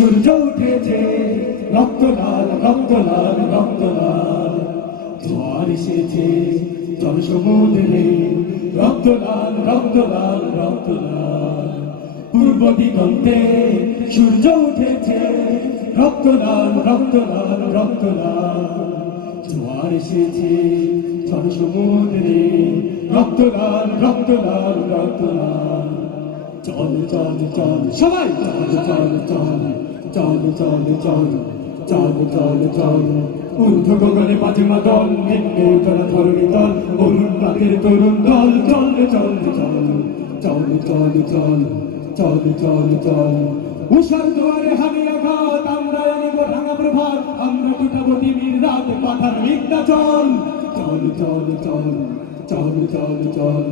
সূর্য উঠেছে রক্ত লাল রক্ত লাল রক্ত লাল জোয়ার এসেছে জল সমুদ্রে রক্ত লাল রক্ত লাল রক্ত লাল পূর্ব দিগন্তে সূর্য উঠেছে রক্ত লাল রক্ত লাল রক্ত লাল জোয়ার এসেছে জল সমুদ্রে রক্ত লাল রক্ত চল চল চল, সবাই। চল চল চল। চল চল চল চল চল চল ঊর্ধ্ব গগনে পাঁচে মাদল নিম্নে উঠলা ধরণী দল অরুণ পাখির তরুণ দল চল চল চল চল চল চল চল চল চল উষার দুয়ারে হানি আঘাত আমরা আনিব ভাঙা প্রভাত আমরা টুটাবো টিমির রাত পাঠার বিদ্যা চল চল চল চল চল চল চল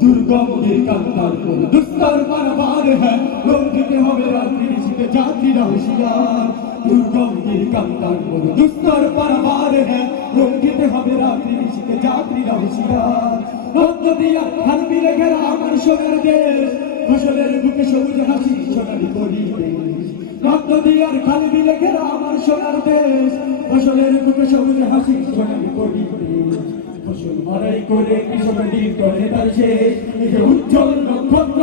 দুর্গম কান্তার কোন দুস্তর পারবার হ্যাঁ লঙ্ঘিতে হবে রাত্রি শিখে যাত্রীরা হুশিয়ার। দুর্গম কান্তার কোন দুস্তর পারবার হ্যাঁ লঙ্ঘিতে হবে রাত্রি শিখে যাত্রীরা হুশিয়ার। রক্ত দিয়া হাত মিলে গেল আমার সোনার দেশ। ফসলের বুকে সবুজ হাসি সোনালি পরিবেশ। রক্ত দিয়ার খালি বিলে ঘেরা আমার সোনার দেশ। ফসলের বুকে সবুজ হাসি সোনালি পরিবেশ। ফসল মারাই করে কৃষক দিন তার শেষ। উজ্জ্বল নক্ষত্র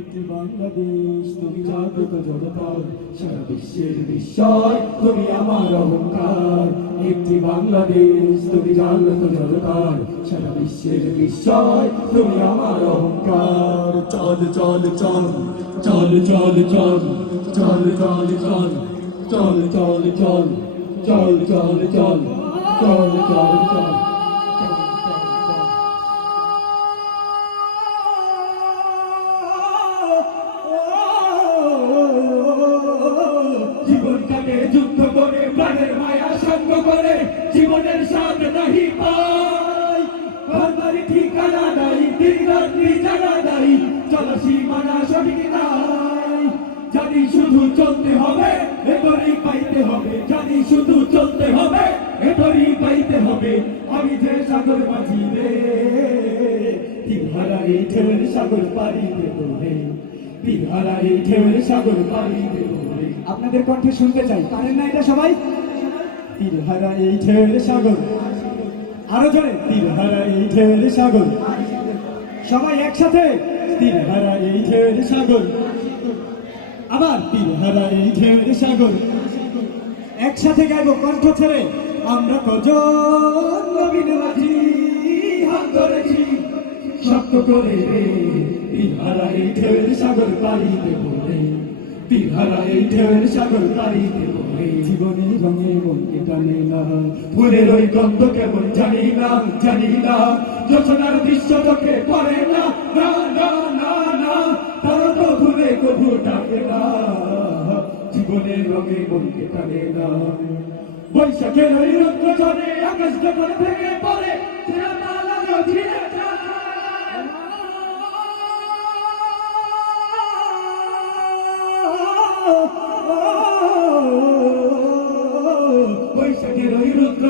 বাংলাদেশ তুমি জাগ্রত জনতার সারা বিশ্বের বিস্ময় তুমি আমার অহংকার একটি বাংলাদেশ তুমি জাগ্রত জনতার সারা বিশ্বের বিস্ময় তুমি আমার অহংকার চল চল চল চল চল চল চল চল চল চল চল চল চল চল চল চল চল চল জীবন করে জীবনের স্বাদ নাহি পাই ঘরবাড়ি ঠিকানা নাই, দিন রাত্রি জানা নাই, চলো সীমানা সঠিক নাই। জানি শুধু চলতে হবে এবারই পাইতে হবে। জানি শুধু চলতে হবে এবারই পাইতে হবে। আমি যে সাগর মাঝি রে এই ঢেউয়ের সাগর পাড়ি দেবো রে তিহারা এই ঢেউয়ের সাগর পাড়ি দেবো রে আপনাদের কণ্ঠে শুনতে চাই। পারেন না এটা সবাই? তিলহারা এই ঢেউয়ের সাগর। আরও জোরে তিলহারা এই ঢেউয়ের সাগর। সবাই একসাথে তিলহারা এই ঢেউয়ের সাগর। আবার তিলহারা এই ঢেউয়ের সাগর। একসাথে গাইবো কণ্ঠ ছেড়ে, আমরা কজন নবীন মাঝি হাত ধরেছি শক্ত করে রে তিলহারা এই ঢেউয়ের সাগর পাড়ি দেব রে। তিলহারা এই ঢেউয়ের সাগর পাড়ি দেব রে জীবনের রঙে মনকে টানে না। ফুলের ওই গন্ধ কেমন জানি না জানি না। যোচনার দৃশ্য চোখে পড়ে না না না না না। তারা তো ভুলে কবু ডাকে না। জীবনের রঙে মনকে টানে না। বৈশাখের ওই রুদ্র ঝড়ে আকাশ যখন ভেঙে পড়ে, ছেঁড়া তালা নদীরে যায়।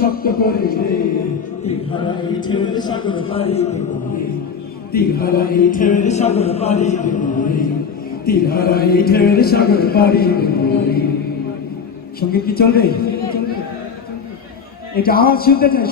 শক্ত করে। রে তিরহারা এই ঢেউয়ের সাগর পাড়ি দেবো রে। তিরহারা এই ঢেউয়ের সাগর পাড়ি দেবো রে। তিনহারাই ঢের সাগর পাড়ি দেব সংগীত কি চলবে? এটা আওয়াজ শুনতে চাই